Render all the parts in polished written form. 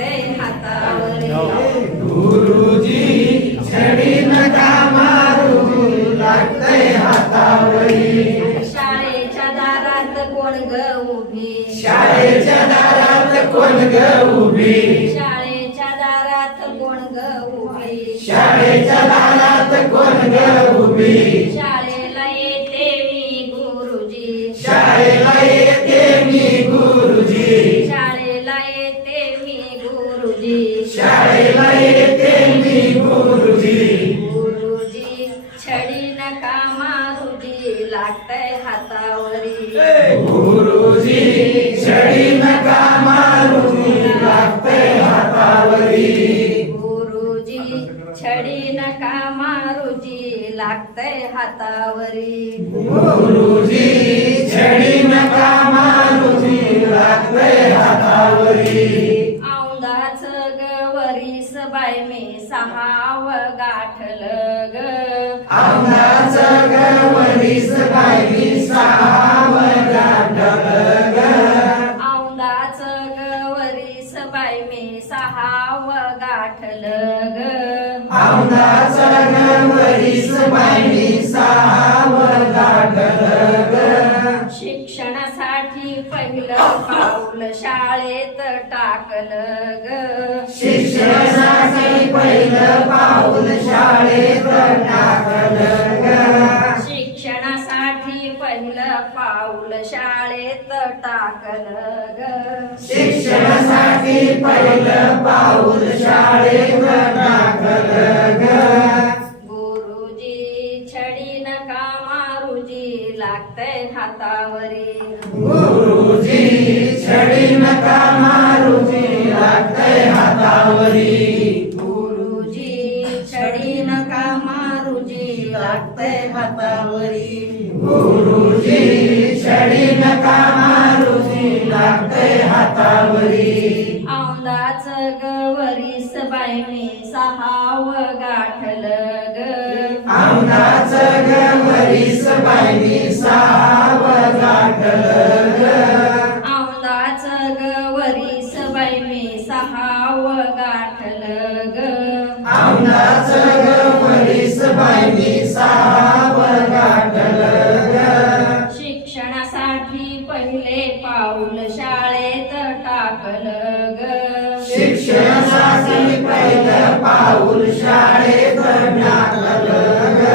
लागते हातावरी गुरुजी छडी नका मारू लागते हातावरी शाळेच्या दारात कोण ग उभी शाळेच्या दारात कोण ग उभी शाळेच्या दारात कोण ग उभी शाळेच्या दारात कोण ग उभी शाळेला येते मी गुरुजी शाळेला येते मी गुरुजी शाळेला येते मी गुरुजी शाळेला येते मी गुरुजी गुरुजी छडी नका मारुजी लागतंय हातावरी गुरुजी छडी नका मारू लागते हातावरी गुरुजी छडी नका मारुजी लागतंय हातावरी गुरुजी छडी नका मारू लागते हातावरी औंदाच गवरीस बाय मी सहाव गाठल ग आमदाच गवरीस बाई साव गाठल ग औंदाच गवरीस बाय मी सहाव गाठल ग आमदाच गवरीस बाई साव गाठल ग शिक्षणासाठी पहिलं पाऊल शाळेत टाकलं ग शिक्षणासाठी पहिलं पाऊल शाळेत टाकलं ग शिक्षणासाठी पहिलं पाऊल शाळेत टाकलं ग शिक्षणासाठी पहिलं पाऊल शाळेत टाकलं ग गुरुजी छडी नका मारुजी लागतंय हातावरी गुरुजी छडी नका मारू लागते हातावरी गुरुजी छडी नका मारुजी लागतंय हातावरी गुरुजी छडी नका मारू लागते हातावरी औंदाच गवरीस बाय मी सहाव गाठल ग आमदाच गवरीस बाई साव गाठल ग औंदाच गवरीस बाय मी सहाव गाठल ग आमदाच गवरीस बाई साव गाठल ग शिक्षणासाठी पहिले पाऊल शाळेत टाकलं ग शिक्षणासाठी पहिलं पाऊल शाळेत टाकलं ग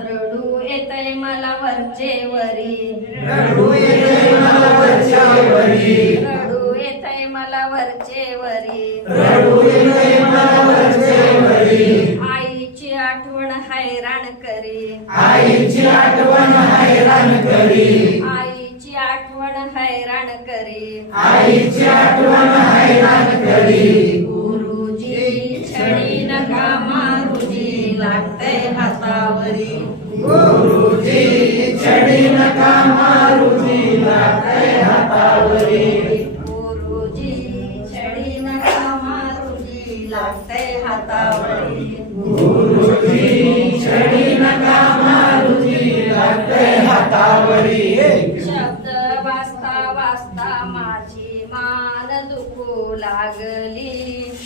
रडू येतय मला वरचे वरी रडू येते मला वरच्यावरी रडू येतय मला वरचे वरी रडू येते मला वरच्यावरी आईची आठवण हैराण करी आईची आठवण हैराण करी आईची आठवण हैराण करी आईची आठवण हैराण करी गुरुजी छडी नका मारुजी लागतंय हातावरी गुरुजी छडी नका मारू लागते हातावरी गुरुजी छडी नका मारुजी लागतंय हातावरी गुरुजी छडी नका मारू लागते हातावरी शब्द वाचता वाचता माझी मान दुखू लागली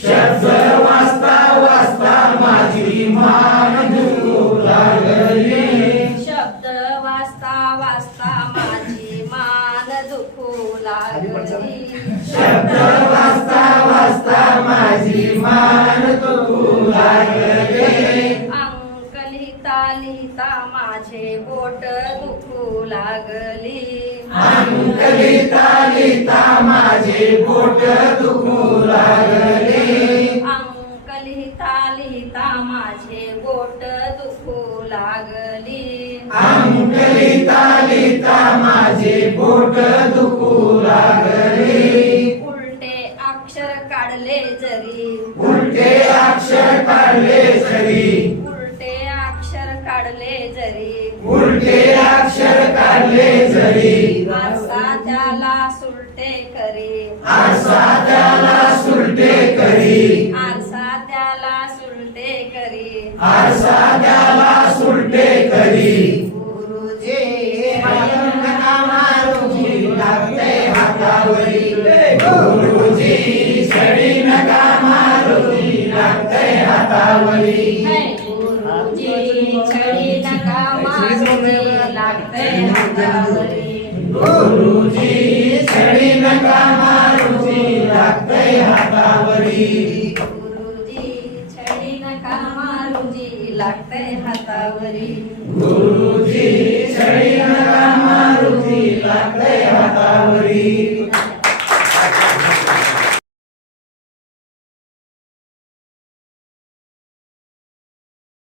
शब्द वाचता वाचता माझी मान दुखू लागली शब्द वाचता वाचता माझी मान दुखू लागली शब्द वाचता वाचता माझी मान दुखू लागली अंक लिहिता लिहिता माझे बोट दुखू लागली अंक लिहिता लिहिता माझे बोट दुखू लागले अंक लिहिता लिहिता माझे बोट दुखू लागली अंक लिहिता लिहिता माझे बोट दुखू लागले उलटे अक्षर काढले जरी उलटे अक्षर काढले जरी उलटे अक्षर काढले जरी उलटे अक्षर काढले जरी आरसा त्याला सुलटे करी आरसा त्याला सुलटे करी आरसा त्याला सुलटे करी आरसा त्याला सुलटे करी गुरुजी गुरुजी छडी नका रुची लागतंय हातावरी. गुरुजी छडी नका मारुजी लागतंय हातावरी. गुरुजी छडी नका मारुजी लागतंय हातावरी. गुरु